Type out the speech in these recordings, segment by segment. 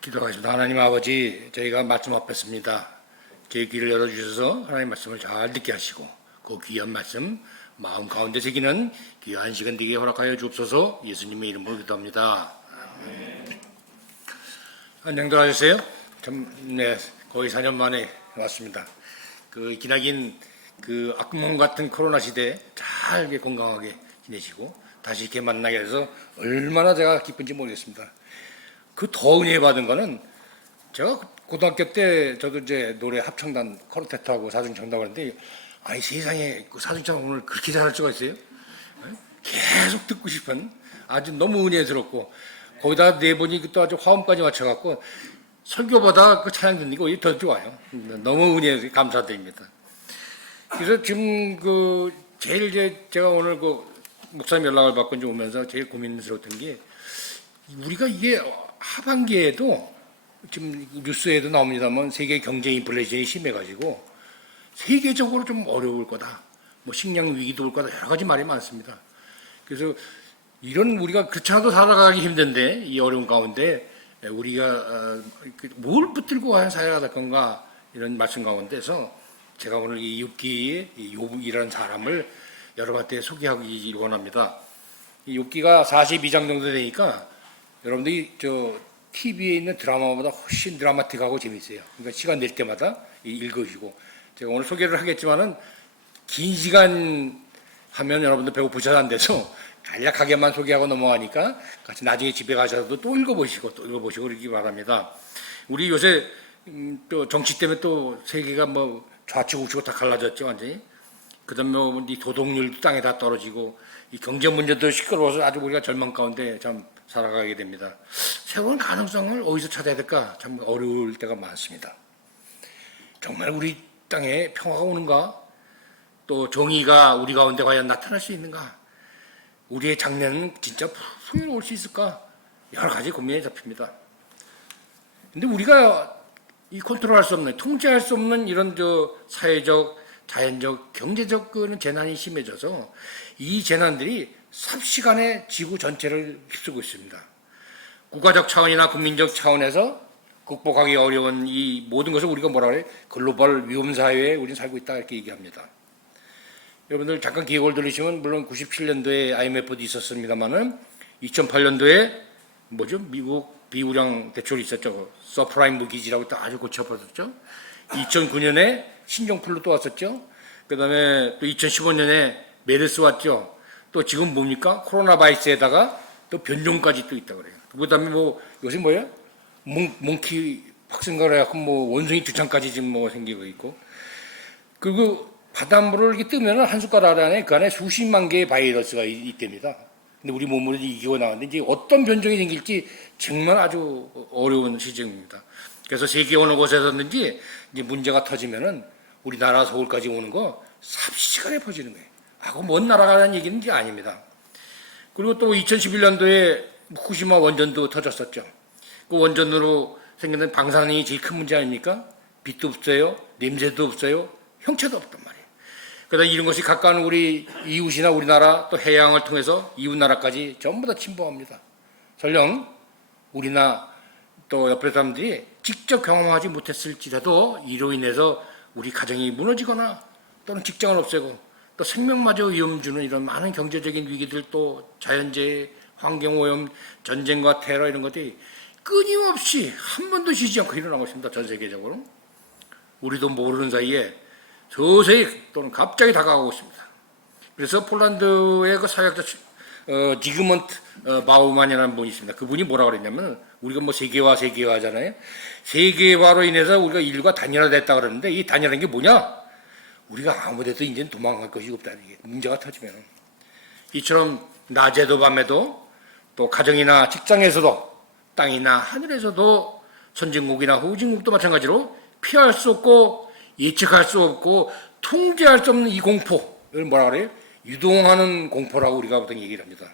기도하겠습니다. 하나님 아버지, 저희가 말씀 앞에 습니다. 제 귀를 열어주셔서 하나님 말씀을 잘 듣게 하시고 그 귀한 말씀 마음 가운데 새기는 귀한 시간 되게 허락하여 주옵소서. 예수님의 이름으로 기도합니다. 안녕들 하셨어요? 거의 4년 만에 왔습니다. 그 기나긴 그 악몽 같은 코로나 시대에 잘 건강하게 지내시고 다시 이렇게 만나게 돼서 얼마나 제가 기쁜지 모르겠습니다. 그 더 은혜 받은 거는 제가 고등학교 때 저도 이제 노래 합창단 쿼르테트하고 사중창단 하는데 아니 세상에 그 사중창 오늘 그렇게 잘할 수가 있어요? 계속 듣고 싶은 아주 너무 은혜스럽고 거기다 네 분이 또 아주 화음까지 맞춰갖고 설교보다 그 찬양 듣는 게 더 좋아요. 너무 은혜 감사드립니다. 그래서 지금 그 제일 이제 제가 오늘 그 목사님 연락을 받고 이제 오면서 제일 고민스러웠던 게 우리가 이게 하반기에도 지금 뉴스에도 나옵니다만 세계 경제 인플레이션이 심해가지고 세계적으로 좀 어려울 거다. 뭐 식량 위기도 올 거다. 여러 가지 말이 많습니다. 그래서 이런 우리가 그렇지 않아도 살아가기 힘든데 이 어려운 가운데 우리가 뭘 붙들고 와야 사회가 될 건가 이런 말씀 가운데서 제가 오늘 이 욥기의 욥이라는 사람을 여러분한테 소개하기 원합니다. 이 욥기가 42장 정도 되니까 여러분들이 저 TV에 있는 드라마보다 훨씬 드라마틱하고 재밌어요. 그러니까 시간 낼 때마다 읽으시고 제가 오늘 소개를 하겠지만은 긴 시간 하면 여러분들 배고프셔서 안 돼서 간략하게만 소개하고 넘어가니까 같이 나중에 집에 가셔서도 또 읽어보시고 그러기 바랍니다. 우리 요새 또 정치 때문에 또 세계가 뭐 좌측 우측으로 다 갈라졌죠 완전히. 그다음에 뭐 이 도덕률도 땅에 다 떨어지고 이 경제 문제도 시끄러워서 아주 우리가 절망 가운데 참 살아가게 됩니다. 새로운 가능성을 어디서 찾아야 될까 참 어려울 때가 많습니다. 정말 우리 땅에 평화가 오는가? 또 정의가 우리 가운데 과연 나타날 수 있는가? 우리의 장래는 진짜 풍요로울 수 있을까? 여러 가지 고민에 잡힙니다. 근데 우리가 이 컨트롤할 수 없는, 통제할 수 없는 이런 저 사회적, 자연적, 경제적 그런 재난이 심해져서 이 재난들이 삽시간에 지구 전체를 휩쓰고 있습니다. 국가적 차원이나 국민적 차원에서 극복하기 어려운 이 모든 것을 우리가 뭐라 그래? 글로벌 위험 사회에 우리는 살고 있다 이렇게 얘기합니다. 여러분들 잠깐 기억을 돌리시면 물론 97년도에 IMF도 있었습니다만은 2008년도에 뭐죠? 미국 비우량 대출이 있었죠. 서프라임 무기지라고 또 아주 고쳐버렸죠. 2009년에 신종플루 또 왔었죠. 그다음에 또 2015년에 메르스 왔죠. 또 지금 뭡니까? 코로나 바이러스에다가 또 변종까지 또 있다 그래요. 그다음에 뭐 요새 뭐예요? 몽키 박스인가 해갖고 뭐 원숭이 두창까지 지금 뭐 생기고 있고. 그리고 바닷물을 이렇게 뜨면은 한 숟가락 안에 그 안에 수십만 개의 바이러스가 있답니다. 근데 우리 몸으로 이기고 나왔는데 이제 어떤 변종이 생길지 정말 아주 어려운 시점입니다. 그래서 세계 어느 곳에서든지 이제 문제가 터지면은 우리나라 서울까지 오는 거 삽시간에 퍼지는 거예요. 하고 먼 나라가라는 얘기는 이제 아닙니다. 그리고 또 2011년도에 후쿠시마 원전도 터졌었죠. 그 원전으로 생기는 방사능이 제일 큰 문제 아닙니까? 빛도 없어요, 냄새도 없어요, 형체도 없단 말이에요. 그러다 이런 것이 가까운 우리 이웃이나 우리나라 또 해양을 통해서 이웃 나라까지 전부 다 침범합니다. 설령 우리나 또 옆에 사람들이 직접 경험하지 못했을지라도 이로 인해서 우리 가정이 무너지거나 또는 직장을 없애고 또 생명마저 위험 주는 이런 많은 경제적인 위기들 또 자연재해, 환경오염, 전쟁과 테러 이런 것들이 끊임없이 한 번도 쉬지 않고 일어나고 있습니다. 전 세계적으로. 우리도 모르는 사이에 서서히 또는 갑자기 다가오고 있습니다. 그래서 폴란드의 그 사회학자 지그먼트 바우만이라는 분이 있습니다. 그분이 뭐라고 그랬냐면 우리가 뭐 세계화잖아요. 세계화로 인해서 우리가 인류가 단일화됐다 그러는데 이 단일화인 게 뭐냐? 우리가 아무데도 이제는 도망갈 것이 없다. 이게 문제가 터지면. 이처럼 낮에도 밤에도 또 가정이나 직장에서도 땅이나 하늘에서도 선진국이나 후진국도 마찬가지로 피할 수 없고 예측할 수 없고 통제할 수 없는 이 공포를 뭐라 그래요? 유동하는 공포라고 우리가 보통 얘기를 합니다.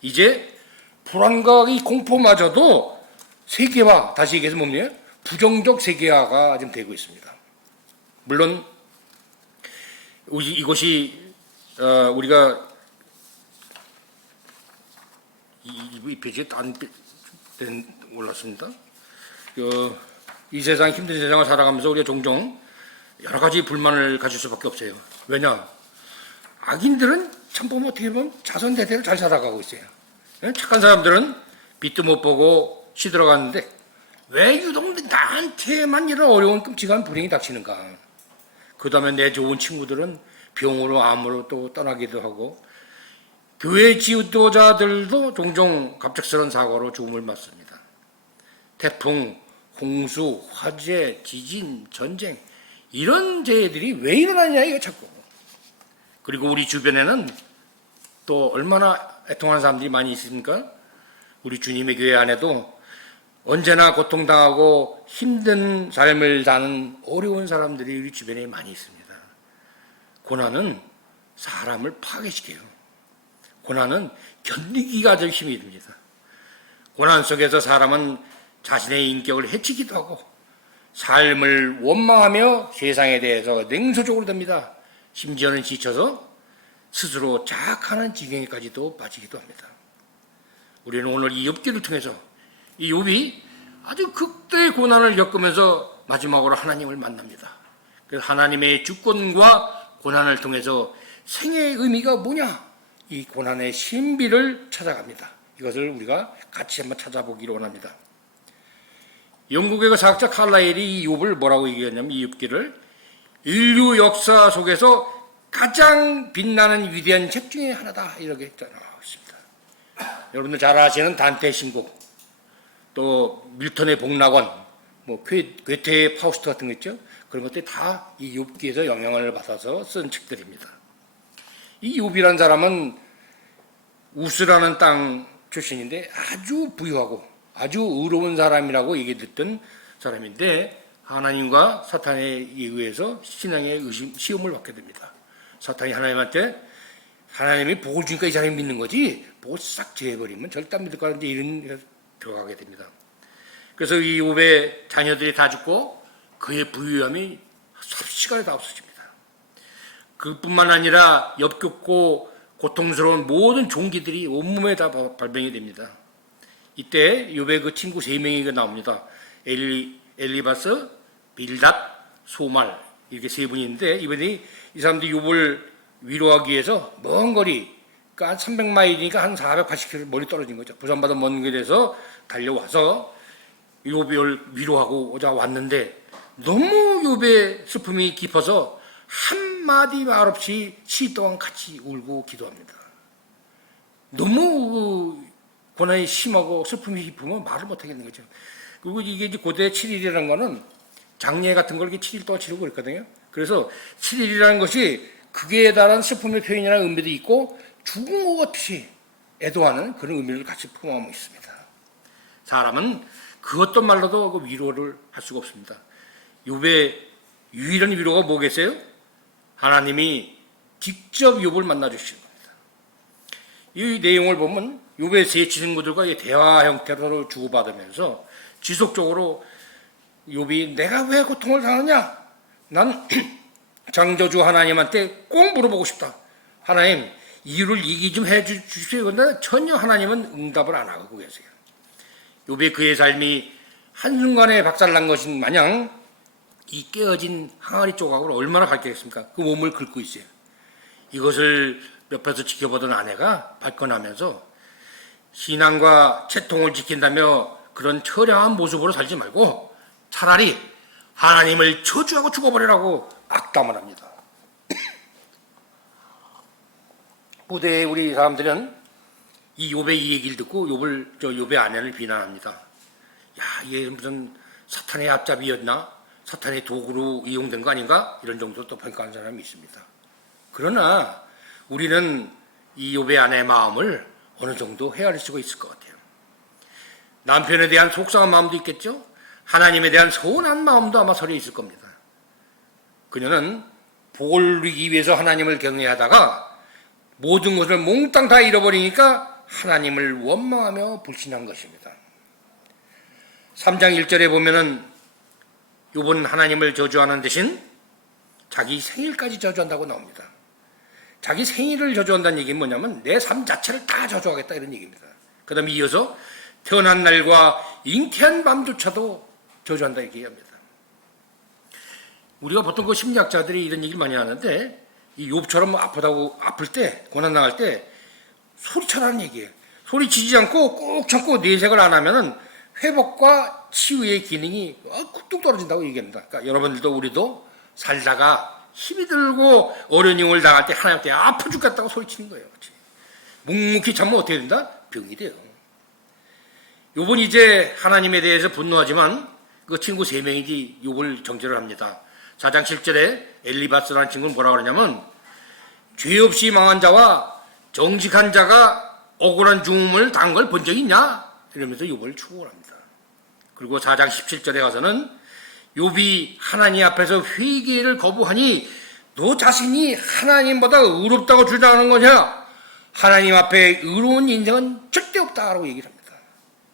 이제 불안과 이 공포마저도 세계화, 다시 얘기해서 뭡니까? 부정적 세계화가 지금 되고 있습니다. 물론 이것이 우리가 이 페이지에 안 올랐습니다. 이 세상 힘든 세상을 살아가면서 우리가 종종 여러 가지 불만을 가질 수밖에 없어요. 왜냐? 악인들은 참 보면 어떻게 보면 자선 대대로 잘 살아가고 있어요. 착한 사람들은 빛도 못 보고 시들어갔는데 왜 유독 나한테만 이런 어려운 끔찍한 불행이 닥치는가? 그 다음에 내 좋은 친구들은 병으로 암으로 또 떠나기도 하고 교회 지도자들도 종종 갑작스러운 사고로 죽음을 맞습니다. 태풍, 홍수, 화재, 지진, 전쟁 이런 재해들이 왜 일어나냐 이거 자꾸. 그리고 우리 주변에는 또 얼마나 애통하는 사람들이 많이 있습니까? 우리 주님의 교회 안에도 언제나 고통당하고 힘든 삶을 사는 어려운 사람들이 우리 주변에 많이 있습니다. 고난은 사람을 파괴시켜요. 고난은 견디기가 더 힘이 듭니다. 고난 속에서 사람은 자신의 인격을 해치기도 하고 삶을 원망하며 세상에 대해서 냉소적으로 됩니다. 심지어는 지쳐서 스스로 자학하는 지경에까지도 빠지기도 합니다. 우리는 오늘 이 욥기를 통해서 이 욥이 아주 극도의 고난을 겪으면서 마지막으로 하나님을 만납니다. 그래서 하나님의 주권과 고난을 통해서 생애의 의미가 뭐냐? 이 고난의 신비를 찾아갑니다. 이것을 우리가 같이 한번 찾아보기를 원합니다. 영국의 그 사학자 칼라일이 이 욥을 뭐라고 얘기했냐면 이 욥기를 인류 역사 속에서 가장 빛나는 위대한 책 중에 하나다 이렇게 나왔습니다. 여러분들 잘 아시는 단테의 신곡, 또 밀턴의 복락원, 뭐 괴테의 파우스트 같은 거 있죠? 그런 것들이 다 이 욥기에서 영향을 받아서 쓴 책들입니다. 이 욥이라는 사람은 우스라는 땅 출신인데 아주 부유하고 아주 의로운 사람이라고 얘기 듣던 사람인데 하나님과 사탄에 의해서 신앙의 시험을 받게 됩니다. 사탄이 하나님한테 하나님이 복을 주니까 이 사람이 믿는 거지 복을 싹 제해버리면 절대 안 믿을 거라는데 이런 들어가게 됩니다. 그래서 이 욥의 자녀들이 다 죽고 그의 부유함이 삽시간에 다 없어집니다. 그뿐만 아니라 역겹고 고통스러운 모든 종기들이 온몸에 다 발병이 됩니다. 이때 욥의 그 친구 세 명이 나옵니다. 엘리바스, 빌닷, 소말 이렇게 세 분이 있는데 이 사람들이 욥을 위로하기 위해서 먼 거리 그러니까 한 300마일이니까 한 480km 멀리 떨어진 거죠. 부산바다 먼 길에서 달려와서 욥을 위로하고 왔는데 너무 욥의 슬픔이 깊어서 한마디 말 없이 시일 동안 같이 울고 기도합니다. 너무 고난이 심하고 슬픔이 깊으면 말을 못하겠는 거죠. 그리고 이게 이제 고대 7일이라는 거는 장례 같은 걸 이렇게 7일 동안 치르고 그랬거든요. 그래서 7일이라는 것이 극에 달한 슬픔의 표현이나 의미도 있고 죽은 것 없이 애도하는 그런 의미를 같이 포함하고 있습니다. 사람은 그것도 말로도 그 위로를 할 수가 없습니다. 욥의 유일한 위로가 뭐겠어요? 하나님이 직접 욥을 만나주시는 겁니다. 이 내용을 보면 욥의 세 친구들과 대화 형태로 주고받으면서 지속적으로 욥이 내가 왜 고통을 당하냐? 난 창조주 하나님한테 꼭 물어보고 싶다. 하나님 이유를 얘기 좀 해주십시오. 그런데 전혀 하나님은 응답을 안 하고 계세요. 욥의 그의 삶이 한순간에 박살난 것인 마냥 이 깨어진 항아리 조각으로 얼마나 밝겠습니까? 그 몸을 긁고 있어요. 이것을 옆에서 지켜보던 아내가 발끈하면서 신앙과 채통을 지킨다며 그런 처량한 모습으로 살지 말고 차라리 하나님을 저주하고 죽어버리라고 악담을 합니다. 부대에 우리 사람들은 이 욥의 이 얘기를 듣고 욥의 아내를 비난합니다. 야, 얘 무슨 사탄의 앞잡이였나? 사탄의 도구로 이용된 거 아닌가? 이런 정도로 또 평가하는 사람이 있습니다. 그러나 우리는 이 욥의 아내의 마음을 어느 정도 헤아릴 수가 있을 것 같아요. 남편에 대한 속상한 마음도 있겠죠? 하나님에 대한 서운한 마음도 아마 서려 있을 겁니다. 그녀는 복을 누리기 위해서 하나님을 경외하다가 모든 것을 몽땅 다 잃어버리니까 하나님을 원망하며 불신한 것입니다. 3장 1절에 보면은 욥은 하나님을 저주하는 대신 자기 생일까지 저주한다고 나옵니다. 자기 생일을 저주한다는 얘기는 뭐냐면 내 삶 자체를 다 저주하겠다 이런 얘기입니다. 그 다음에 이어서 태어난 날과 잉태한 밤조차도 저주한다 이렇게 얘기합니다. 우리가 보통 그 심리학자들이 이런 얘기를 많이 하는데 이 욥처럼 아프다고 아플 때 고난 당할 때 소리쳐라는 얘기예요. 소리치지 않고 꾹 참고 내색을 안 하면은 회복과 치유의 기능이 뚝 떨어진다고 얘기합니다. 그러니까 여러분들도 우리도 살다가 힘이 들고 어려운 일을 당할 때 하나님께 아파 죽겠다고 소리치는 거예요. 묵묵히 참으면 어떻게 된다? 병이 돼요. 욥은 이제 하나님에 대해서 분노하지만 그 친구 3명이 욥을 정죄를 합니다. 4장 7절에 엘리바스라는 친구는 뭐라고 그러냐면 죄 없이 망한 자와 정직한 자가 억울한 죽음을 당한 걸 본 적이 있냐? 이러면서 욥을 추구를 합니다. 그리고 4장 17절에 가서는 욥이 하나님 앞에서 회개를 거부하니 너 자신이 하나님보다 의롭다고 주장하는 거냐? 하나님 앞에 의로운 인생은 절대 없다라고 얘기를 합니다.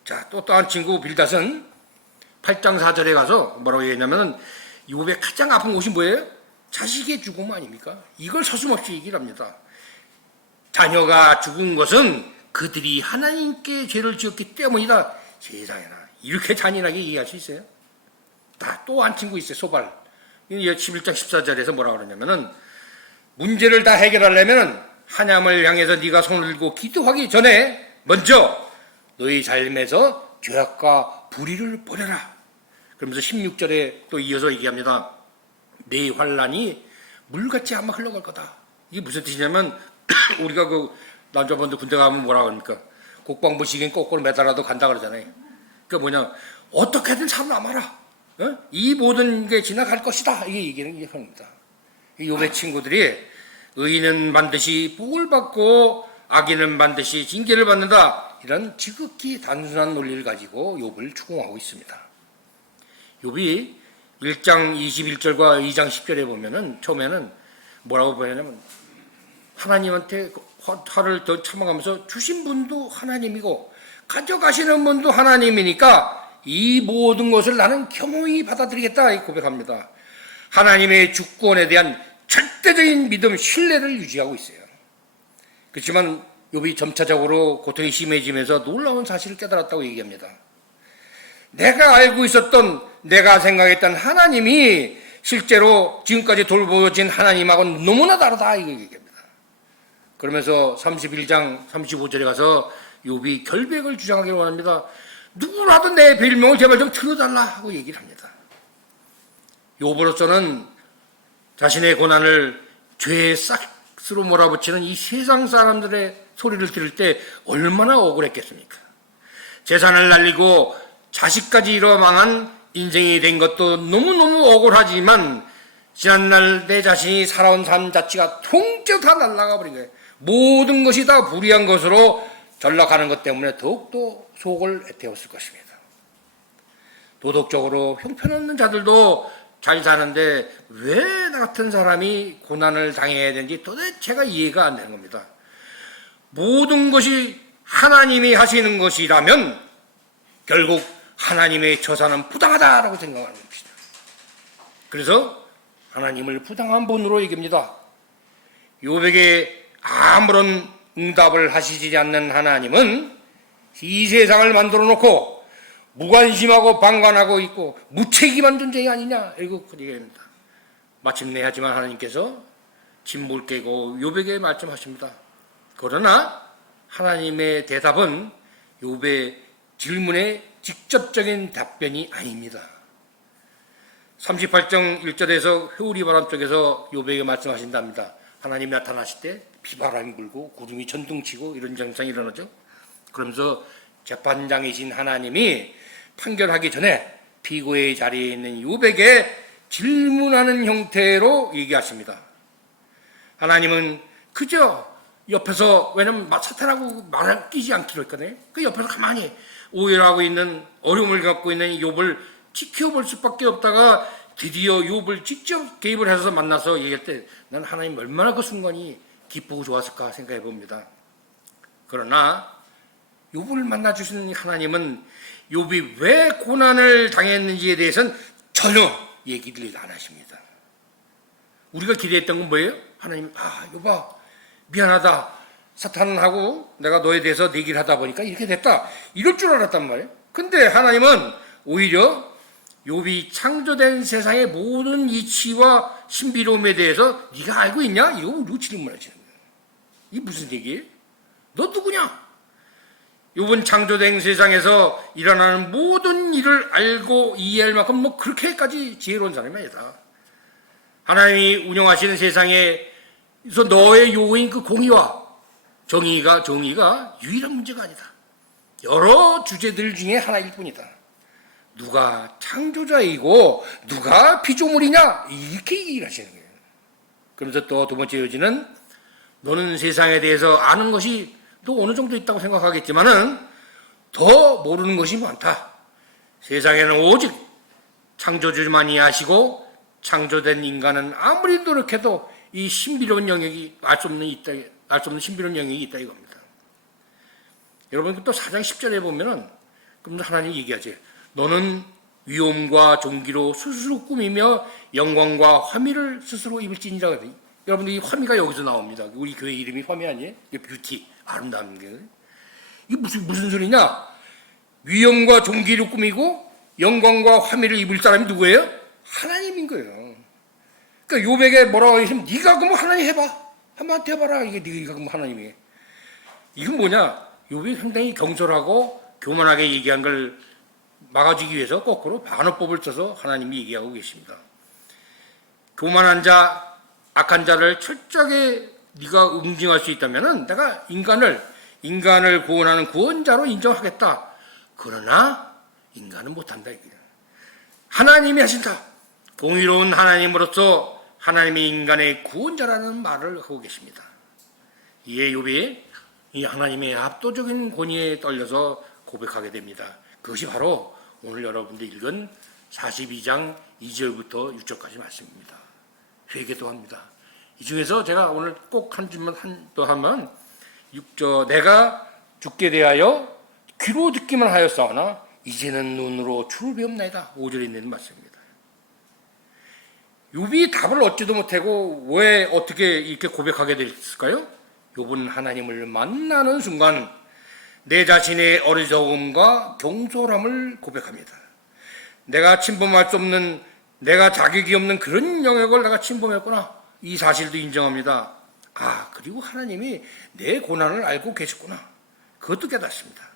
자, 또 다른 친구 빌닷은 8장 4절에 가서 뭐라고 얘기했냐면은 욥의 가장 아픈 곳이 뭐예요? 자식의 죽음 아닙니까? 이걸 서슴없이 얘기를 합니다. 자녀가 죽은 것은 그들이 하나님께 죄를 지었기 때문이다. 세상에나 이렇게 잔인하게 얘기할 수 있어요? 또 한 친구 있어요. 소발. 11장 14절에서 뭐라고 그러냐면은 문제를 다 해결하려면 하나님을 향해서 네가 손을 들고 기도하기 전에 먼저 너희 삶에서 죄악과 불의를 버려라. 그러면서 16절에 또 이어서 얘기합니다. 내 환난이 물같이 아마 흘러갈 거다. 이게 무슨 뜻이냐면 우리가 그 남자분들 군대 가면 뭐라 그럽니까? 국방부 시긴 거꾸로 매달아도 간다 그러잖아요. 그러니까 뭐냐, 어떻게든 살아남아라. 이 모든 게 지나갈 것이다. 이게 얘기는 합니다. 욥의 친구들이 의인은 반드시 복을 받고 악인은 반드시 징계를 받는다. 이런 지극히 단순한 논리를 가지고 욥을 추궁하고 있습니다. 욥이 1장 21절과 2장 10절에 보면은 처음에는 뭐라고 보냐면 하나님한테 화를 더 참아가면서 주신 분도 하나님이고 가져가시는 분도 하나님이니까 이 모든 것을 나는 겸허히 받아들이겠다 이 고백합니다. 하나님의 주권에 대한 절대적인 믿음, 신뢰를 유지하고 있어요. 그렇지만 욥이 점차적으로 고통이 심해지면서 놀라운 사실을 깨달았다고 얘기합니다. 내가 알고 있었던, 내가 생각했던 하나님이 실제로 지금까지 돌보진 하나님하고는 너무나 다르다 이거 얘기합니다. 그러면서 31장 35절에 가서 욥이 결백을 주장하기를 원합니다. 누구라도 내 별명을 제발 좀 틀어달라 하고 얘기를 합니다. 욥으로서는 자신의 고난을 죄의 싹스로 몰아붙이는 이 세상 사람들의 소리를 들을 때 얼마나 억울했겠습니까? 재산을 날리고 자식까지 잃어 망한 인생이 된 것도 너무너무 억울하지만 지난날 내 자신이 살아온 삶 자체가 통째로 다 날아가 버린 거예요. 모든 것이 다 불의한 것으로 전락하는 것 때문에 더욱더 속을 애태웠을 것입니다. 도덕적으로 형편없는 자들도 잘 사는데 왜 나 같은 사람이 고난을 당해야 되는지 도대체가 이해가 안 되는 겁니다. 모든 것이 하나님이 하시는 것이라면 결국 하나님의 처사는 부당하다라고 생각하는 것입니다. 그래서 하나님을 부당한 분으로 얘기합니다. 욥에게 아무런 응답을 하시지 않는 하나님은 이 세상을 만들어 놓고 무관심하고 방관하고 있고 무책임한 존재가 아니냐 이렇게 얘기합니다. 마침내 하지만 하나님께서 진물 깨고 욥에게 말씀하십니다. 그러나 하나님의 대답은 욥의 질문에 직접적인 답변이 아닙니다. 38장 1절에서 회오리 바람 쪽에서 욥에게 말씀하신답니다. 하나님이 나타나실 때 비바람이 불고 구름이 천둥치고 이런 현상이 일어나죠. 그러면서 재판장이신 하나님이 판결하기 전에 피고의 자리에 있는 욥에게 질문하는 형태로 얘기하십니다. 하나님은 그저 옆에서, 왜냐면 사탄하고 말을 끼지 않기로 했거든요. 그 옆에서 가만히 오해하고 있는, 어려움을 갖고 있는 욥을 지켜볼 수밖에 없다가 드디어 욥을 직접 개입을 해서 만나서 얘기할 때 난 하나님 얼마나 그 순간이 기쁘고 좋았을까 생각해 봅니다. 그러나 욥을 만나주시는 하나님은 욥이 왜 고난을 당했는지에 대해서는 전혀 얘기를 안 하십니다. 우리가 기대했던 건 뭐예요? 하나님, 욥아 미안하다. 사탄하고 내가 너에 대해서 내기를 하다 보니까 이렇게 됐다. 이럴 줄 알았단 말이에요. 근데 하나님은 오히려 욥이 창조된 세상의 모든 이치와 신비로움에 대해서 네가 알고 있냐? 이거 누구 질문하시는 거예요? 이게 무슨 얘기예요? 너 누구냐? 욥은 창조된 세상에서 일어나는 모든 일을 알고 이해할 만큼 뭐 그렇게까지 지혜로운 사람이 아니다. 하나님이 운영하시는 세상에서 너의 요구인 그 공의와 정의가 유일한 문제가 아니다. 여러 주제들 중에 하나일 뿐이다. 누가 창조자이고 누가 피조물이냐 이렇게 얘기를 하시는 거예요. 그러면서 또 두 번째 여지는 너는 세상에 대해서 아는 것이 또 어느 정도 있다고 생각하겠지만은 더 모르는 것이 많다. 세상에는 오직 창조주만이 아시고 창조된 인간은 아무리 노력해도 이 신비로운 영역이 알 수 없는 신비로운 영역이 있다 이겁니다. 여러분 또 4장 10절에 보면은 그럼 하나님이 얘기하지. 너는 위엄과 존귀로 스스로 꾸미며 영광과 화미를 스스로 입을지니라. 여러분 이 화미가 여기서 나옵니다. 우리 교회 이름이 화미 아니에요? 뷰티, 아름다운 게. 이게 무슨 소리냐? 위엄과 존귀로 꾸미고 영광과 화미를 입을 사람이 누구예요? 하나님인 거예요. 그러니까 욥에게 뭐라고 하시면 네가 그럼 하나님 해봐. 한번한테 해봐라. 이게 네가 그럼 하나님이에요. 이건 뭐냐? 욥이 상당히 경솔하고 교만하게 얘기한 걸 막아주기 위해서 거꾸로 반어법을 써서 하나님이 얘기하고 계십니다. 교만한 자, 악한 자를 철저하게 네가 응징할 수 있다면은 내가 인간을 구원하는 구원자로 인정하겠다. 그러나 인간은 못한다. 하나님이 하신다. 공의로운 하나님으로서 하나님이 인간의 구원자라는 말을 하고 계십니다. 이에 욥이 이 하나님의 압도적인 권위에 떨려서 고백하게 됩니다. 그것이 바로 오늘 여러분들이 읽은 42장 2절부터 6절까지 말씀입니다. 회개도 합니다. 이 중에서 제가 오늘 꼭 한 줄만 또 하면 6절 내가 죽게 대하여 귀로 듣기만 하였사오나 이제는 눈으로 주를 배움나이다. 5절에 있는 말씀입니다. 욥이 답을 얻지도 못하고 왜 어떻게 이렇게 고백하게 됐을까요? 욥은 하나님을 만나는 순간 내 자신의 어리석음과 경솔함을 고백합니다. 내가 침범할 수 없는, 내가 자격이 없는 그런 영역을 내가 침범했구나. 이 사실도 인정합니다. 아, 그리고 하나님이 내 고난을 알고 계셨구나. 그것도 깨닫습니다.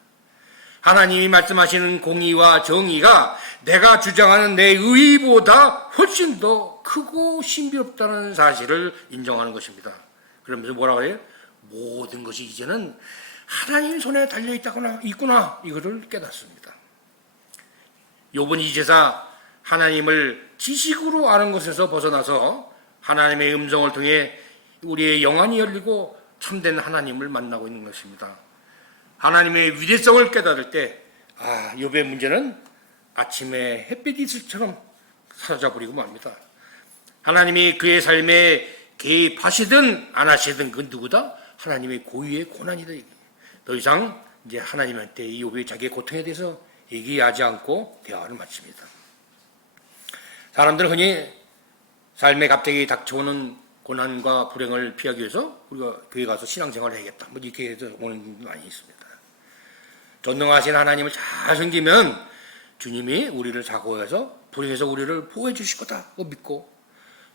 하나님이 말씀하시는 공의와 정의가 내가 주장하는 내 의의보다 훨씬 더 크고 신비롭다는 사실을 인정하는 것입니다. 그러면서 뭐라고 해요? 모든 것이 이제는 하나님 손에 달려있구나 이거를 깨닫습니다. 욥은 이제서 하나님을 지식으로 아는 것에서 벗어나서 하나님의 음성을 통해 우리의 영안이 열리고 참된 하나님을 만나고 있는 것입니다. 하나님의 위대성을 깨달을 때 욥의 문제는 아침에 햇빛 이슬처럼 사라져버리고 맙니다. 하나님이 그의 삶에 개입하시든 안 하시든 그건 누구다? 하나님의 고유의 고난이다. 더 이상 이제 하나님한테 이 욥이 자기의 고통에 대해서 얘기하지 않고 대화를 마칩니다. 사람들은 흔히 삶에 갑자기 닥쳐오는 고난과 불행을 피하기 위해서 우리가 교회 가서 신앙생활을 해야겠다. 뭐 이렇게 해서 오는 분도 많이 있습니다. 전능하신 하나님을 잘 섬기면 주님이 우리를 사고해서 불행해서 우리를 보호해 주실 거다. 믿고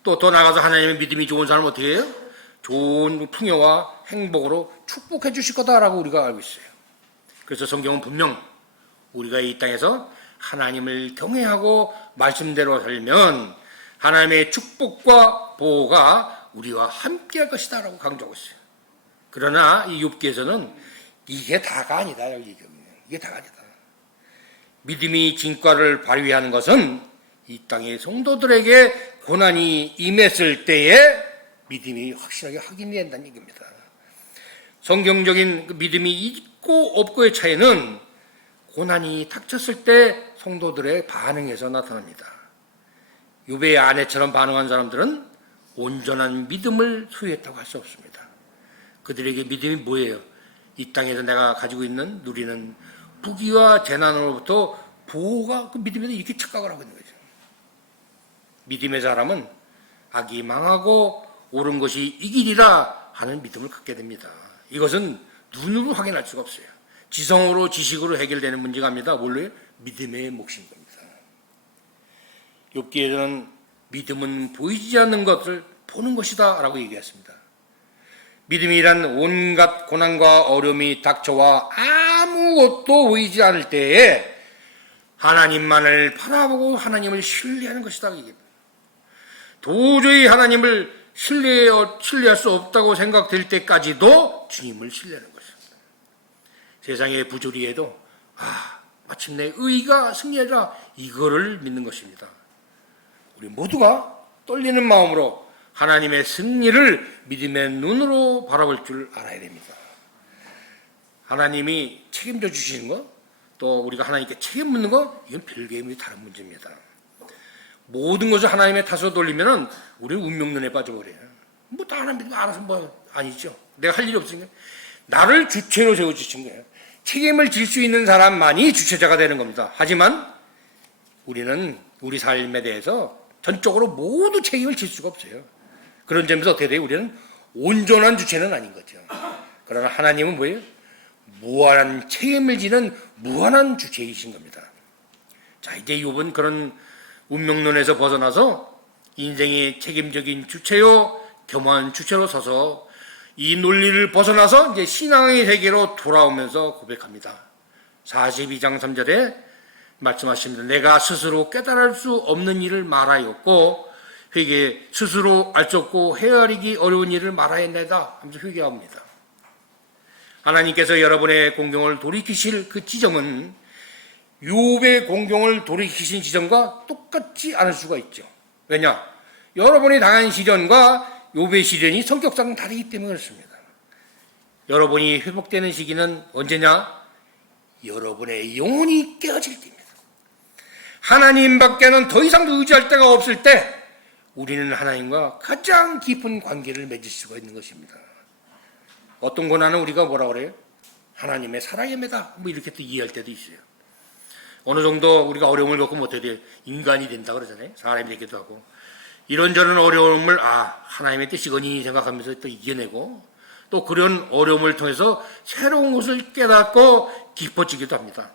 또 더 나아가서 하나님의 믿음이 좋은 사람은 어떻게 해요? 좋은 풍요와 행복으로 축복해 주실 거다라고 우리가 알고 있어요. 그래서 성경은 분명 우리가 이 땅에서 하나님을 경외하고 말씀대로 살면 하나님의 축복과 보호가 우리와 함께 할 것이다 라고 강조하고 있어요. 그러나 이 욥기에서는 이게 다가 아니다. 이게 다가 아니다. 믿음이 진과를 발휘하는 것은 이 땅의 성도들에게 고난이 임했을 때에 믿음이 확실하게 확인이 된다는 얘기입니다. 성경적인 믿음이 있고 없고의 차이는 고난이 닥쳤을 때 성도들의 반응에서 나타납니다. 욥의 아내처럼 반응한 사람들은 온전한 믿음을 소유했다고 할 수 없습니다. 그들에게 믿음이 뭐예요? 이 땅에서 내가 가지고 있는 누리는 부귀와 재난으로부터 보호가 그 믿음에서 이렇게 착각을 하고 있는 거죠. 믿음의 사람은 악이 망하고 옳은 것이 이기리라 하는 믿음을 갖게 됩니다. 이것은 눈으로 확인할 수가 없어요. 지성으로 지식으로 해결되는 문제가 아닙니다. 원래 믿음의 몫인 겁니다. 욥기에는 믿음은 보이지 않는 것을 보는 것이다 라고 얘기했습니다. 믿음이란 온갖 고난과 어려움이 닥쳐와 아무것도 보이지 않을 때에 하나님만을 바라보고 하나님을 신뢰하는 것이다. 도저히 하나님을 신뢰할 수 없다고 생각될 때까지도 주님을 신뢰하는 것입니다. 세상의 부조리에도 마침내 의가 승리하리라, 이거를 믿는 것입니다. 우리 모두가 떨리는 마음으로 하나님의 승리를 믿음의 눈으로 바라볼 줄 알아야 됩니다. 하나님이 책임져 주시는 것, 또 우리가 하나님께 책임 묻는 것, 이건 별개의 다른 문제입니다. 모든 것을 하나님의 탓으로 돌리면은 우리는 운명론에 빠져버려요. 다 하나님 알아서 아니죠. 내가 할 일이 없으니까. 나를 주체로 세워주신 거예요. 책임을 질 수 있는 사람만이 주체자가 되는 겁니다. 하지만 우리는 우리 삶에 대해서 전적으로 모두 책임을 질 수가 없어요. 그런 점에서 어떻게 돼요? 우리는 온전한 주체는 아닌 거죠. 그러나 하나님은 뭐예요? 무한한 책임을 지는 무한한 주체이신 겁니다. 자, 이제 욥은 그런 운명론에서 벗어나서 인생의 책임적인 주체요, 겸허한 주체로 서서 이 논리를 벗어나서 이제 신앙의 세계로 돌아오면서 고백합니다. 42장 3절에 말씀하십니다. 내가 스스로 깨달을 수 없는 일을 말하였고 회개 스스로 알 수 없고 헤아리기 어려운 일을 말하였나이다 하면서 회개합니다. 하나님께서 여러분의 공경을 돌이키실 그 지점은 욥의 공경을 돌이키신 지점과 똑같지 않을 수가 있죠. 왜냐? 여러분이 당한 시련과 욥의 시련이 성격상 다르기 때문에 그렇습니다. 여러분이 회복되는 시기는 언제냐? 여러분의 영혼이 깨어질 때입니다. 하나님밖에는 더 이상 의지할 데가 없을 때 우리는 하나님과 가장 깊은 관계를 맺을 수가 있는 것입니다. 어떤 고난은 우리가 뭐라 그래요? 하나님의 사랑의 매다, 이렇게 또 이해할 때도 있어요. 어느 정도 우리가 어려움을 겪으면 어떻게 돼요? 인간이 된다 그러잖아요. 사람이 되기도 하고. 이런저런 어려움을 하나님의 뜻이거니 생각하면서 또 이겨내고, 또 그런 어려움을 통해서 새로운 것을 깨닫고 깊어지기도 합니다.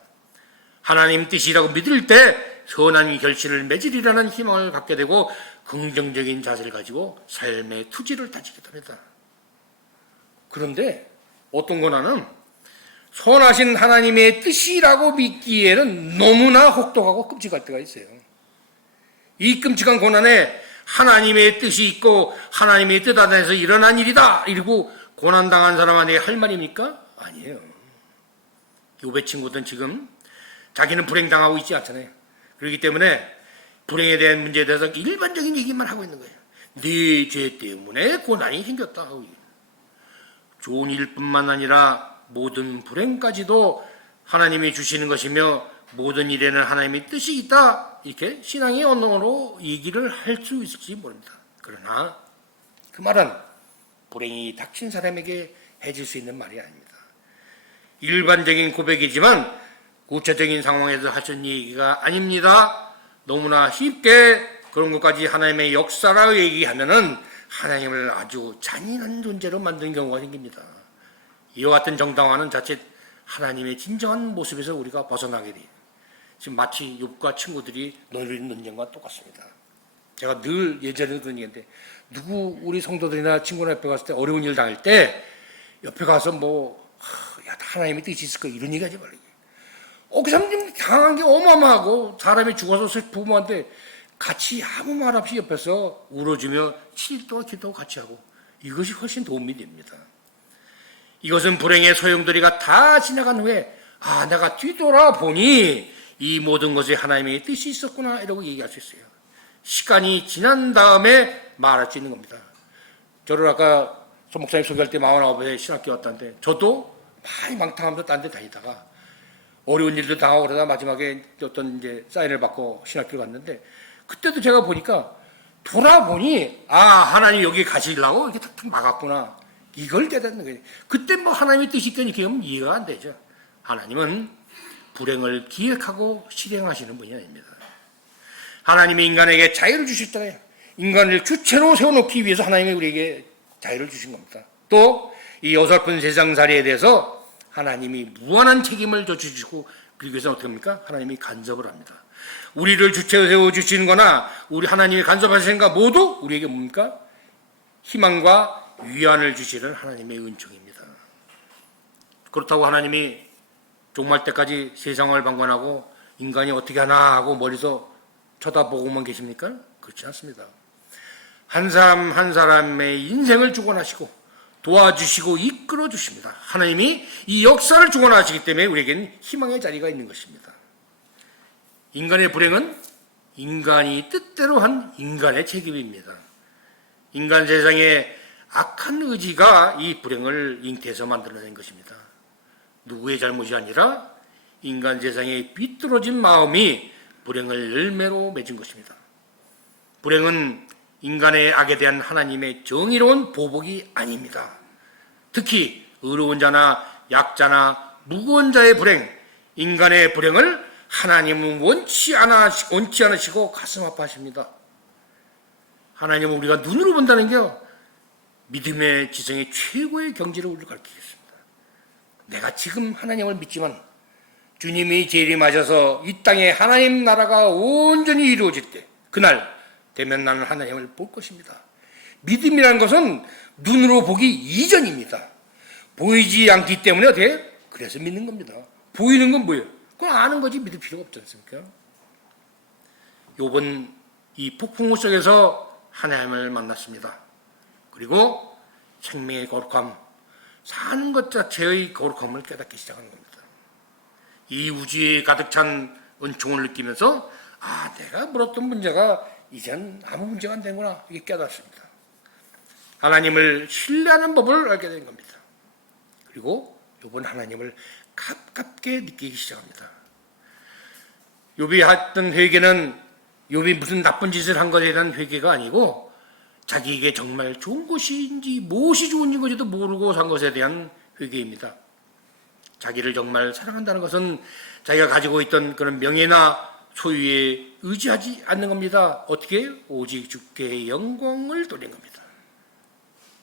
하나님 뜻이라고 믿을 때 선한 결실을 맺으리라는 희망을 갖게 되고 긍정적인 자세를 가지고 삶의 투지를 다지기도 합니다. 그런데 어떤 고난은 선하신 하나님의 뜻이라고 믿기에는 너무나 혹독하고 끔찍할 때가 있어요. 이 끔찍한 고난에 하나님의 뜻이 있고 하나님의 뜻 안에서 일어난 일이다 이러고 고난당한 사람한테 할 말입니까? 아니에요. 욥의 친구들은 지금 자기는 불행당하고 있지 않잖아요. 그렇기 때문에 불행에 대한 문제에 대해서 일반적인 얘기만 하고 있는 거예요. 네 죄 때문에 고난이 생겼다. 좋은 일뿐만 아니라 모든 불행까지도 하나님이 주시는 것이며 모든 일에는 하나님의 뜻이 있다. 이렇게 신앙의 언어로 얘기를 할 수 있을지 모릅니다. 그러나 그 말은 불행이 닥친 사람에게 해줄 수 있는 말이 아닙니다. 일반적인 고백이지만 구체적인 상황에서 하신 얘기가 아닙니다. 너무나 쉽게 그런 것까지 하나님의 역사라고 얘기하면은 하나님을 아주 잔인한 존재로 만드는 경우가 생깁니다. 이와 같은 정당화는 자칫 하나님의 진정한 모습에서 우리가 벗어나게 돼요. 지금 마치 욥과 친구들이 너희는 논쟁과 똑같습니다. 제가 늘 예전에 그런 얘기인데 누구 우리 성도들이나 친구나 옆에 갔을 때 어려운 일 당할 때 옆에 가서 하나님의 뜻이 있을 거 이런 얘기 하지 말라고. 그 사람 당한 게 어마어마하고 사람이 죽어서 부모한테 같이 아무 말 없이 옆에서 울어주며 7일 동안 기도하고 같이 하고 이것이 훨씬 도움이 됩니다. 이것은 불행의 소용돌이가 다 지나간 후에 내가 뒤돌아보니 이 모든 것에 하나님의 뜻이 있었구나 이러고 얘기할 수 있어요. 시간이 지난 다음에 말할 수 있는 겁니다. 저를 아까 소 목사님 소개할 때 49에 신학교 왔다는데 저도 많이 망탕하면서 딴 데 다니다가 어려운 일도 당하고 그러다 마지막에 어떤 이제 사인을 받고 신학교를 갔는데 그때도 제가 보니까 돌아보니 하나님 여기 가시려고 이렇게 탁탁 막았구나. 이걸 깨닫는 거예요. 그때 하나님의 뜻이 있다니 이렇게 하면 이해가 안 되죠. 하나님은 불행을 기획하고 실행하시는 분이 아닙니다. 하나님이 인간에게 자유를 주셨잖아요. 인간을 주체로 세워놓기 위해서 하나님이 우리에게 자유를 주신 겁니다. 또 이 어설픈 세상살이에 대해서 하나님이 무한한 책임을 져주시고 그러기 위해서 어떻게 합니까? 하나님이 간섭을 합니다. 우리를 주체로 세워주시는 거나 우리 하나님이 간섭하시는 거 모두 우리에게 뭡니까? 희망과 위안을 주시는 하나님의 은총입니다. 그렇다고 하나님이 종말 때까지 세상을 방관하고 인간이 어떻게 하나 하고 멀리서 쳐다보고만 계십니까? 그렇지 않습니다. 한 사람 한 사람의 인생을 주관하시고 도와주시고 이끌어 주십니다. 하나님이 이 역사를 주관하시기 때문에 우리에게는 희망의 자리가 있는 것입니다. 인간의 불행은 인간이 뜻대로 한 인간의 책임입니다. 인간 세상의 악한 의지가 이 불행을 잉태해서 만들어낸 것입니다. 누구의 잘못이 아니라 인간 세상의 비뚤어진 마음이 불행을 열매로 맺은 것입니다. 불행은 인간의 악에 대한 하나님의 정의로운 보복이 아닙니다. 특히 의로운 자나 약자나 무거운 자의 불행, 인간의 불행을 하나님은 원치 않으시고 가슴 아파하십니다. 하나님은 우리가 눈으로 본다는 게 믿음의 지성의 최고의 경지를 우리를 가르치겠습니다. 내가 지금 하나님을 믿지만 주님이 재림하셔서 이 땅에 하나님 나라가 온전히 이루어질 때 그날 되면 나는 하나님을 볼 것입니다. 믿음이라는 것은 눈으로 보기 이전입니다. 보이지 않기 때문에 어떻게? 그래서 믿는 겁니다. 보이는 건 뭐예요? 그건 아는 거지 믿을 필요가 없지 않습니까? 욥은 이 폭풍우 속에서 하나님을 만났습니다. 그리고 생명의 거룩함, 사는 것 자체의 거룩함을 깨닫기 시작하는 겁니다. 이 우주에 가득 찬 은총을 느끼면서 내가 물었던 문제가 이젠 아무 문제가 안 되는구나 이게 깨닫습니다. 하나님을 신뢰하는 법을 알게 된 겁니다. 그리고 욥은 하나님을 가깝게 느끼기 시작합니다. 욥이 했던 회개는 욥이 무슨 나쁜 짓을 한 것에 대한 회개가 아니고 자기에게 정말 좋은 것인지 무엇이 좋은 것인지도 모르고 산 것에 대한 회개입니다. 자기를 정말 사랑한다는 것은 자기가 가지고 있던 그런 명예나 소유에 의지하지 않는 겁니다. 어떻게? 오직 주께 영광을 돌린 겁니다.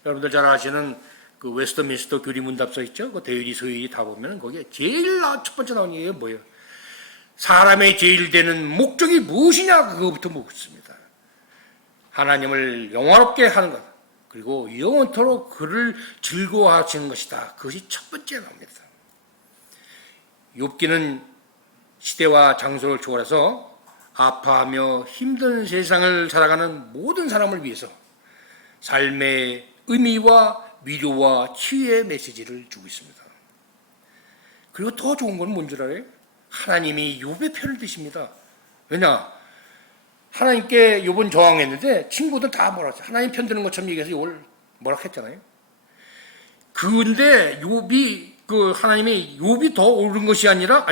여러분들 잘 아시는 그 웨스트민스터 교리 문답서 있죠? 그 대유리 소유리 다 보면 거기에 제일 첫 번째 나온 얘기가 뭐예요? 사람의 제일 되는 목적이 무엇이냐? 그거부터 묻습니다. 하나님을 영화롭게 하는 것, 그리고 영원토록 그를 즐거워하시는 것이다. 그것이 첫 번째 나옵니다. 욥기는 시대와 장소를 초월해서 아파하며 힘든 세상을 살아가는 모든 사람을 위해서 삶의 의미와 위로와 치유의 메시지를 주고 있습니다. 그리고 더 좋은 건 뭔 줄 알아요? 하나님이 욥의 편을 드십니다. 왜냐? 하나님께 욥은 저항했는데 친구들 다 뭐라 했어요? 하나님 편 드는 것처럼 얘기해서 욥을 뭐라 했잖아요. 그런데 하나님이 욥이 더 옳은 것이 아니라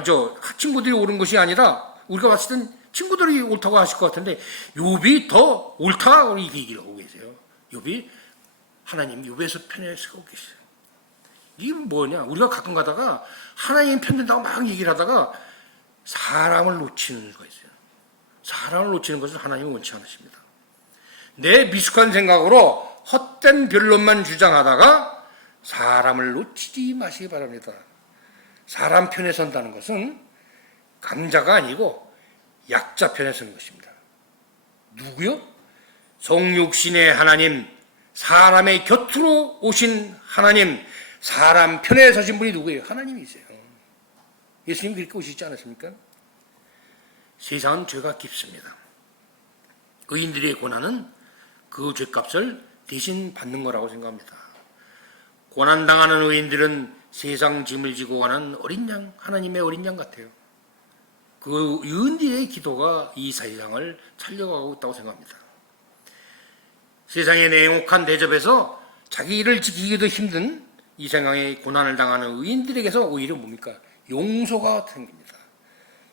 친구들이 옳은 것이 아니라 우리가 봤을 땐 친구들이 옳다고 하실 것 같은데 욥이 더 옳다고 이렇게 얘기를 하고 계세요. 욥이 하나님 욥에서 편에 서고 계세요. 이게 뭐냐? 우리가 가끔 가다가 하나님 편든다고 막 얘기를 하다가 사람을 놓치는 거 있어요. 사람을 놓치는 것을 하나님은 원치 않으십니다. 내 미숙한 생각으로 헛된 변론만 주장하다가 사람을 놓치지 마시기 바랍니다. 사람 편에 선다는 것은 강자가 아니고 약자 편에 서는 것입니다. 누구요? 성육신의 하나님, 사람의 곁으로 오신 하나님, 사람 편에 서신 분이 누구예요? 하나님이세요. 예수님 그렇게 오시지 않았습니까? 세상은 죄가 깊습니다. 의인들의 고난은 그 죄값을 대신 받는 거라고 생각합니다. 고난당하는 의인들은 세상 짐을 지고 가는 어린 양, 하나님의 어린 양 같아요. 그 의인들의 기도가 이 세상을 살려가고 있다고 생각합니다. 세상의 냉혹한 대접에서 자기 일을 지키기도 힘든 이 세상의 고난을 당하는 의인들에게서 오히려 뭡니까? 용서가 생깁니다.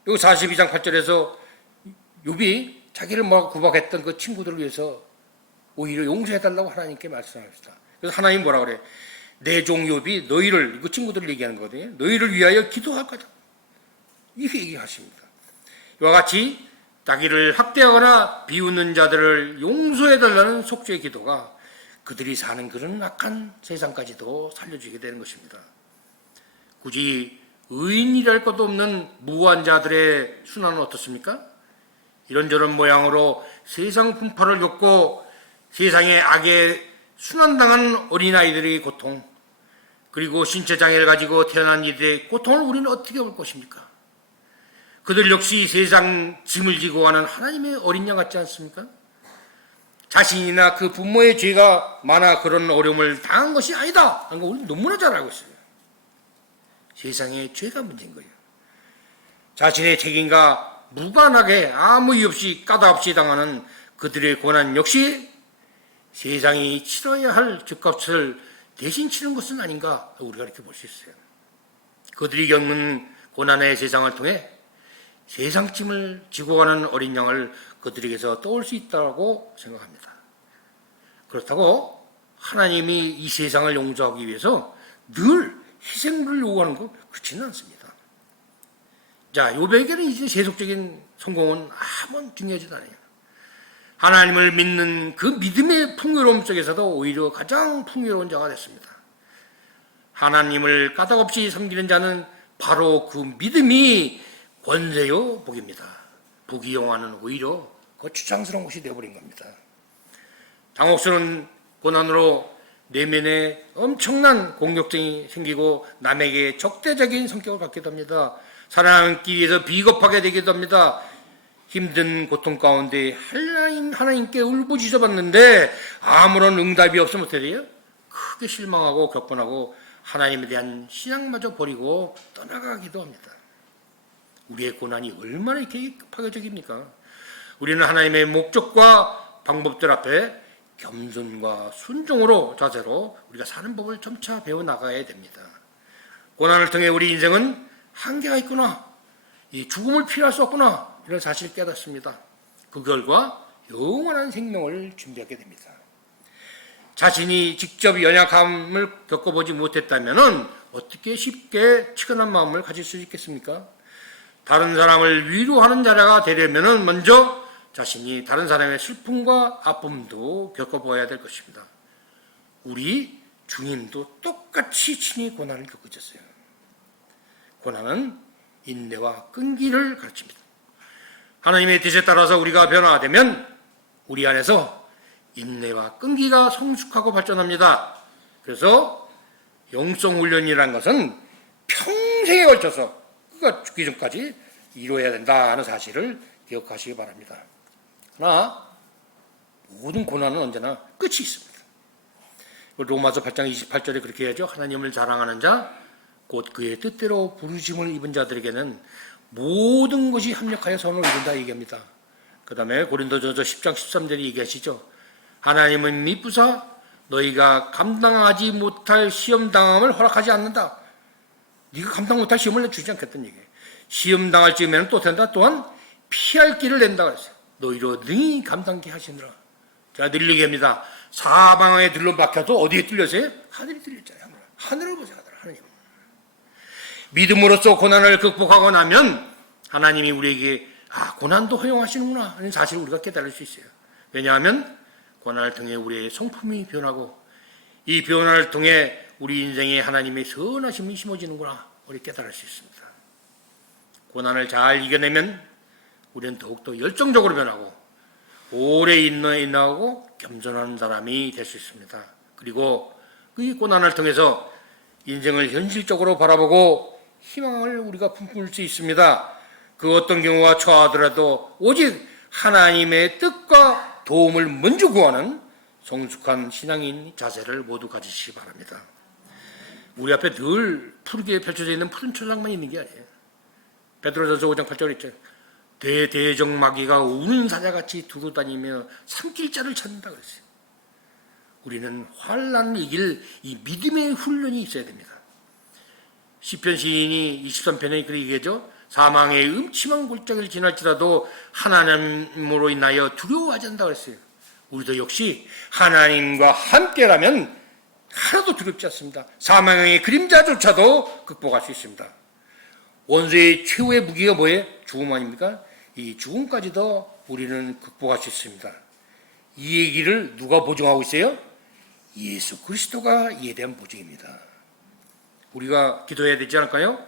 요 42장 8절에서 욥이 자기를 구박했던 그 친구들을 위해서 오히려 용서해달라고 하나님께 말씀합니다. 그래서 하나님 뭐라 그래? 내 종 욥이 너희를, 그 친구들을 얘기하는 거거든요. 너희를 위하여 기도할 거다. 이렇게 얘기하십니다. 이와 같이 자기를 학대하거나 비웃는 자들을 용서해달라는 속죄의 기도가 그들이 사는 그런 악한 세상까지도 살려주게 되는 것입니다. 굳이 의인이랄 것도 없는 무고한 자들의 순환은 어떻습니까? 이런저런 모양으로 세상 풍파를 겪고 세상의 악에 순환당한 어린아이들의 고통, 그리고 신체 장애를 가지고 태어난 이들의 고통을 우리는 어떻게 볼 것입니까? 그들 역시 세상 짐을 지고 가는 하나님의 어린 양 같지 않습니까? 자신이나 그 부모의 죄가 많아 그런 어려움을 당한 것이 아니다 하는 거 우리는 너무나 잘 알고 있어요. 세상의 죄가 문제인 거예요. 자신의 책임과 무관하게 아무 이유 없이 까닭 없이 당하는 그들의 고난 역시 세상이 치러야 할 죗값을 대신 치는 것은 아닌가 우리가 이렇게 볼 수 있어요. 그들이 겪는 고난의 세상을 통해 세상 짐을 지고 가는 어린 양을 그들에게서 떠올 수 있다고 생각합니다. 그렇다고 하나님이 이 세상을 용서하기 위해서 늘 희생물을 요구하는 것 그렇지는 않습니다. 자, 요백에는 이제 세속적인 성공은 아무 중요하지도 않아요. 하나님을 믿는 그 믿음의 풍요로움 속에서도 오히려 가장 풍요로운 자가 됐습니다. 하나님을 까닭없이 섬기는 자는 바로 그 믿음이 권세요 복입니다. 부귀영화는 오히려 거추장스러운 것이 되어버린 겁니다. 당혹스러운 고난으로 내면에 엄청난 공격성이 생기고 남에게 적대적인 성격을 갖게 됩니다. 살아남기 위해서 비겁하게 되기도 합니다. 힘든 고통 가운데 하나님께 울부짖어 봤는데 아무런 응답이 없으면 어떻게 돼요? 크게 실망하고 격분하고 하나님에 대한 신앙마저 버리고 떠나가기도 합니다. 우리의 고난이 얼마나 이렇게 파괴적입니까? 우리는 하나님의 목적과 방법들 앞에 겸손과 순종으로 자세로 우리가 사는 법을 점차 배워나가야 됩니다. 고난을 통해 우리 인생은 한계가 있구나, 이 죽음을 피할 수 없구나 이런 사실을 깨닫습니다. 그 결과 영원한 생명을 준비하게 됩니다. 자신이 직접 연약함을 겪어보지 못했다면 어떻게 쉽게 치근한 마음을 가질 수 있겠습니까? 다른 사람을 위로하는 자가 되려면 먼저 자신이 다른 사람의 슬픔과 아픔도 겪어보아야 될 것입니다. 우리 주님도 똑같이 친히 고난을 겪으셨어요. 고난은 인내와 끈기를 가르칩니다. 하나님의 뜻에 따라서 우리가 변화되면 우리 안에서 인내와 끈기가 성숙하고 발전합니다. 그래서 영성훈련이라는 것은 평생에 걸쳐서 그가 죽기 전까지 이루어야 된다는 사실을 기억하시기 바랍니다. 그러나 모든 고난은 언제나 끝이 있습니다. 로마서 8장 28절에 그렇게 해야죠. 하나님을 사랑하는 자, 곧 그의 뜻대로 부르심을 입은 자들에게는 모든 것이 합력하여 선을 이룬다 얘기합니다. 그 다음에 고린도전서 10장 13절에 얘기하시죠. 하나님은 미쁘사 너희가 감당하지 못할 시험당함을 허락하지 않는다. 네가 감당 못할 시험을 주지 않겠다는 얘기예요. 시험 당할 즈음에는 또 된다. 또한 피할 길을 낸다 그랬어요. 너희로 능히 감당케 하시느라. 자, 늘 얘기합니다. 사방에 들러 막혀도 어디에 뚫렸어요? 하늘이 뚫렸잖아요. 하늘을 보세요. 하나님. 믿음으로써 고난을 극복하고 나면 하나님이 우리에게 고난도 허용하시는구나 하는 사실을 우리가 깨달을 수 있어요. 왜냐하면 고난을 통해 우리의 성품이 변하고 이 변화를 통해 우리 인생에 하나님의 선하심이 심어지는구나 우리 깨달을 수 있습니다. 고난을 잘 이겨내면 우리는 더욱더 열정적으로 변하고 오래 인내하고 겸손한 사람이 될 수 있습니다. 그리고 이 고난을 통해서 인생을 현실적으로 바라보고 희망을 우리가 품을 수 있습니다. 그 어떤 경우가 처하더라도 오직 하나님의 뜻과 도움을 먼저 구하는 성숙한 신앙인 자세를 모두 가지시기 바랍니다. 우리 앞에 늘 푸르게 펼쳐져 있는 푸른 초장만 있는 게 아니에요. 베드로전서 5장 8절 있죠. 대대적마귀가 우는 사자같이 두루다니며 삼킬자를 찾는다 그랬어요. 우리는 환난을 이길 이 믿음의 훈련이 있어야 됩니다. 시편 시인이 23편에 그렇게 얘기하죠. 사망의 음침한 골짜기를 지날지라도 하나님으로 인하여 두려워하지 않는다 그랬어요. 우리도 역시 하나님과 함께라면 하나도 두렵지 않습니다. 사망의 그림자조차도 극복할 수 있습니다. 원수의 최후의 무기가 뭐예요? 죽음 아닙니까? 이 죽음까지도 우리는 극복할 수 있습니다. 이 얘기를 누가 보증하고 있어요? 예수 그리스도가 이에 대한 보증입니다. 우리가 기도해야 되지 않을까요?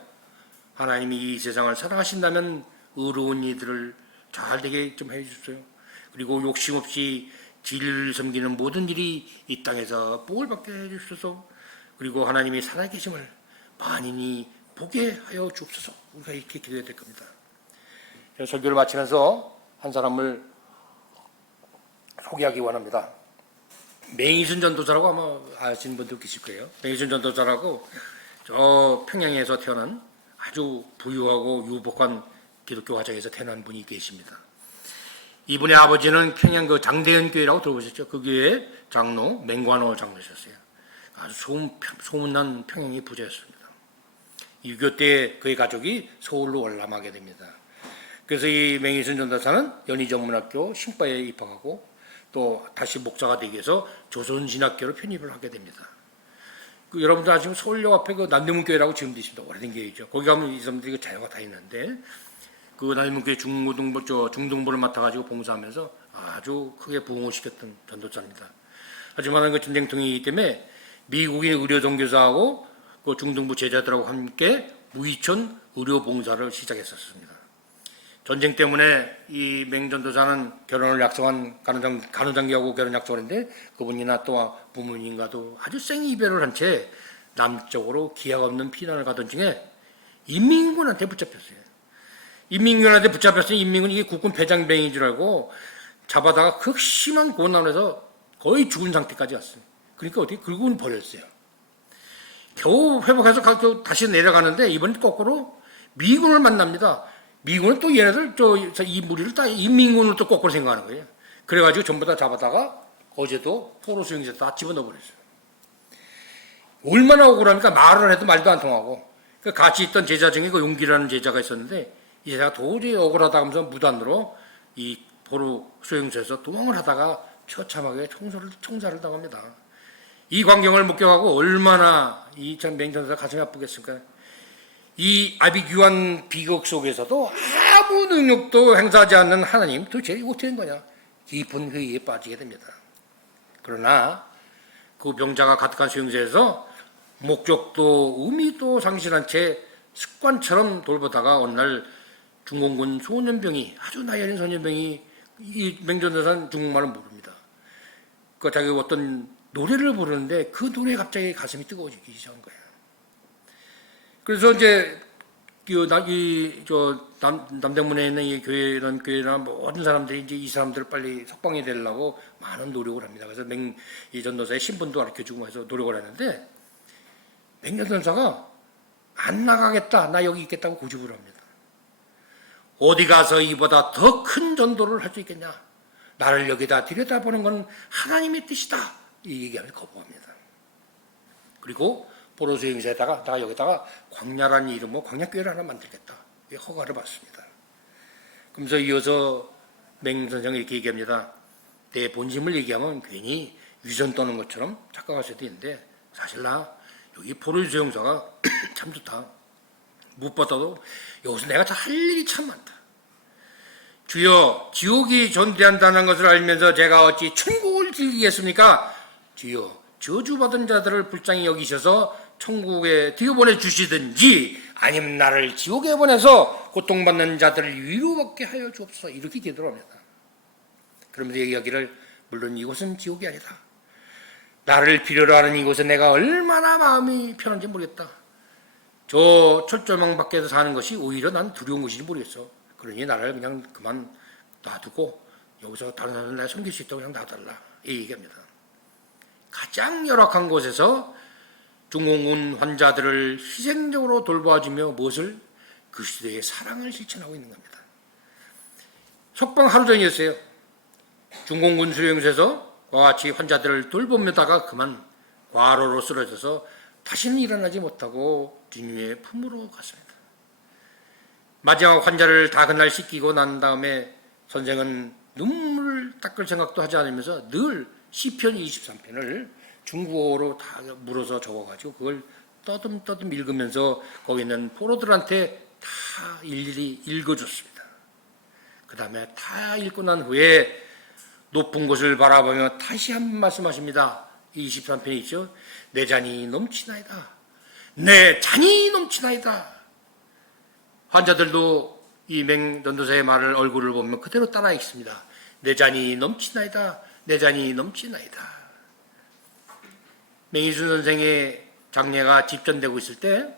하나님이 이 세상을 사랑하신다면 의로운 이들을 잘 되게 좀 해주십시오. 그리고 욕심 없이 진리를 섬기는 모든 일이 이 땅에서 복을 받게 해주셔서 그리고 하나님이 살아계심을 만인이 보게 하여 주옵소서. 우리가 이렇게 기도해야 될 겁니다. 설교를 마치면서 한 사람을 소개하기 원합니다. 맹희순 전도사라고 아마 아시는 분도 계실 거예요. 맹희순 전도사라고 저 평양에서 태어난 아주 부유하고 유복한 기독교 가정에서 태어난 분이 계십니다. 이분의 아버지는 평양 그 장대현 교회라고 들어보셨죠? 그 교회 장로 맹관호 장로셨어요. 아주 소문난 평양의 부자였습니다. 6.25 때 그의 가족이 서울로 월남하게 됩니다. 그래서 이 맹희순 전도사는 연희전문학교 신과에 입학하고 또 다시 목사가 되기 위해서 조선신학교로 편입을 하게 됩니다. 여러분들 아시면 서울역 앞에 그 남대문교회라고 지금도 있습니다. 오래된 교회죠. 거기 가면 이 사람들이 자녀가 다 있는데 그 남대문교회 중등부를 맡아가지고 봉사하면서 아주 크게 부흥을 시켰던 전도사입니다. 하지만 그 전쟁통이기 때문에 미국인 의료 선교사하고 그 중등부 제자들하고 함께 무이천 의료 봉사를 시작했었습니다. 전쟁 때문에 이 맹전도사는 결혼을 약속한 간호장교하고 결혼 약속을 했는데 그분이나 또 부모님과도 아주 생이별을 한 채 남쪽으로 기약 없는 피난을 가던 중에 인민군한테 붙잡혔어요. 인민군한테 붙잡혔으니 인민군이 이게 국군 배장병인 줄 알고 잡아다가 극심한 고난을 해서 거의 죽은 상태까지 왔어요. 그러니까 어떻게 결국은 버렸어요. 겨우 회복해서 다시 내려가는데 이번엔 거꾸로 미군을 만납니다. 미군은 또 얘네들 이 무리를 다 인민군을 또 거꾸로 생각하는 거예요. 그래가지고 전부 다 잡아다가 어제도 포로 수용소에 다 집어넣어 버렸어요. 얼마나 억울합니까? 말을 해도 말도 안 통하고. 같이 있던 제자 중에 그 용기라는 제자가 있었는데 이 제자가 도저히 억울하다 하면서 무단으로 이 포로 수용소에서 도망을 하다가 처참하게 총살을 당합니다. 이 광경을 목격하고 얼마나 이 참 맹전도사 가슴이 아프겠습니까? 이 아비규환 비극 속에서도 아무 능력도 행사하지 않는 하나님 도대체 이거 어떻게 된 거냐? 깊은 회의에 빠지게 됩니다. 그러나 그 병자가 가득한 수용소에서 목적도 의미도 상실한 채 습관처럼 돌보다가 어느 날 중공군 소년병이 아주 나이 어린 소년병이 이 맹전도사는 중국말을 모릅니다. 그 자기 어떤 노래를 부르는데 그 노래에 갑자기 가슴이 뜨거워지기 시작한 거예요. 그래서 이제 남대문에 있는 이 이런 교회나 모든 사람들이 이제 이 사람들을 빨리 석방해 내려고 많은 노력을 합니다. 그래서 이 전도사의 신분도 가르쳐주고 해서 노력을 하는데 맹전도사가 안 나가겠다, 나 여기 있겠다고 고집을 합니다. 어디 가서 이보다 더 큰 전도를 할 수 있겠냐? 나를 여기다 들여다보는 건 하나님의 뜻이다. 이 얘기하면서 거부합니다. 그리고 포로 수용소에다가 내가 여기다가 광야라는 이름으로 광야교회를 하나 만들겠다. 허가를 받습니다. 그러면서 이어서 맹 선생이 이렇게 얘기합니다. 내 본심을 얘기하면 괜히 위선 떠는 것처럼 착각할 수도 있는데 사실 나 여기 포로 수용소가 참 좋다. 무엇보다도 여기서 내가 할 일이 참 많다. 주여 지옥이 존재한다는 것을 알면서 제가 어찌 천국을 즐기겠습니까? 주여 저주받은 자들을 불쌍히 여기셔서 천국에 들여보내 주시든지 아니면 나를 지옥에 보내서 고통받는 자들을 위로받게 하여 주옵소서. 이렇게 기도를 합니다. 그러면서 얘기하기를 물론 이곳은 지옥이 아니다. 나를 필요로 하는 이곳에 내가 얼마나 마음이 편한지 모르겠다. 저 철조망 밖에서 사는 것이 오히려 난 두려운 것인지 모르겠어. 그러니 나를 그냥 그만 놔두고 여기서 다른 사람을 내가 섬길 수 있다고 그냥 놔달라. 이 얘기합니다. 가장 열악한 곳에서 중공군 환자들을 희생적으로 돌봐주며 무엇을? 그 시대의 사랑을 실천하고 있는 겁니다. 석방 하루 전이었어요. 중공군 수용소에서 그와 같이 환자들을 돌보며다가 그만 과로로 쓰러져서 다시는 일어나지 못하고 주님의 품으로 갔습니다. 마지막 환자를 다 그날 씻기고 난 다음에 선생은 눈물을 닦을 생각도 하지 않으면서 늘 시편 23편을 중국어로 다 물어서 적어가지고 그걸 떠듬떠듬 읽으면서 거기 있는 포로들한테 다 일일이 읽어줬습니다. 그 다음에 다 읽고 난 후에 높은 곳을 바라보며 다시 한 번 말씀하십니다. 23편에 있죠. 내 잔이 넘치나이다. 내 잔이 넘치나이다. 환자들도 이 맹전도사의 말을 얼굴을 보면 그대로 따라 읽습니다. 내 잔이 넘치나이다. 내 잔이 넘치나이다. 맹인순 선생의 장례가 집전되고 있을 때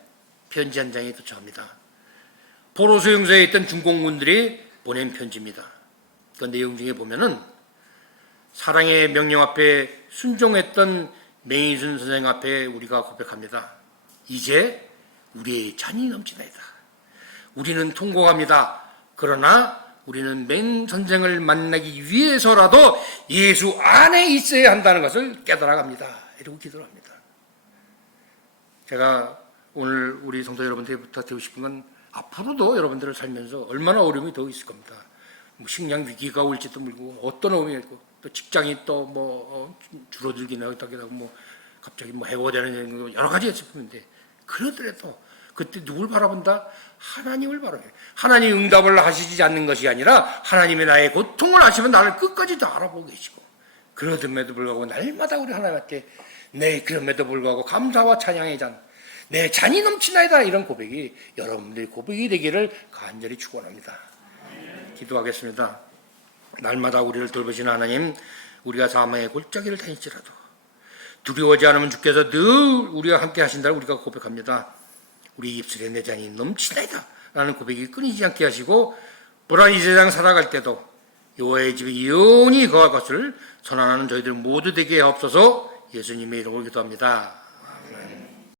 편지 한 장이 도착합니다. 포로 수용소에 있던 중공군들이 보낸 편지입니다. 그 내용 중에 보면은 사랑의 명령 앞에 순종했던 맹인순 선생 앞에 우리가 고백합니다. 이제 우리의 잔이 넘치나이다. 우리는 통곡합니다. 그러나 우리는 맹 선생을 만나기 위해서라도 예수 안에 있어야 한다는 것을 깨달아갑니다. 이러고 기도를 합니다. 제가 오늘 우리 성도 여러분들께 부탁드리고 싶은 건 앞으로도 여러분들을 살면서 얼마나 어려움이 더 있을 겁니다. 뭐 식량 위기가 올지도 모르고 어떤 어려움이 있고 또 직장이 또 뭐 줄어들기나 하기도 하고 뭐 갑자기 뭐 해고되는 여러 가지가 있는데 그러더라도 그때 누굴 바라본다? 하나님을 바라봐요. 하나님 응답을 하시지 않는 것이 아니라 하나님의 나의 고통을 아시면 나를 끝까지 다 알아보고 계시고 그러듬에도 불구하고 날마다 우리 하나님께 그럼에도 불구하고 감사와 찬양의 잔, 내 잔이 넘치나이다 이런 고백이 여러분들의 고백이 되기를 간절히 축원합니다. 기도하겠습니다. 날마다 우리를 돌보시는 하나님, 우리가 사망의 골짜기를 다닐지라도 두려워하지 않으면 주께서 늘 우리와 함께 하신다고 우리가 고백합니다. 우리 입술에 내 잔이 넘치나이다 라는 고백이 끊이지 않게 하시고 불안 이 세상 살아갈 때도 여호와의 집에 영원히 거할 것을 선언하는 저희들 모두 되게 하옵소서. 예수님의 이름으로 기도합니다.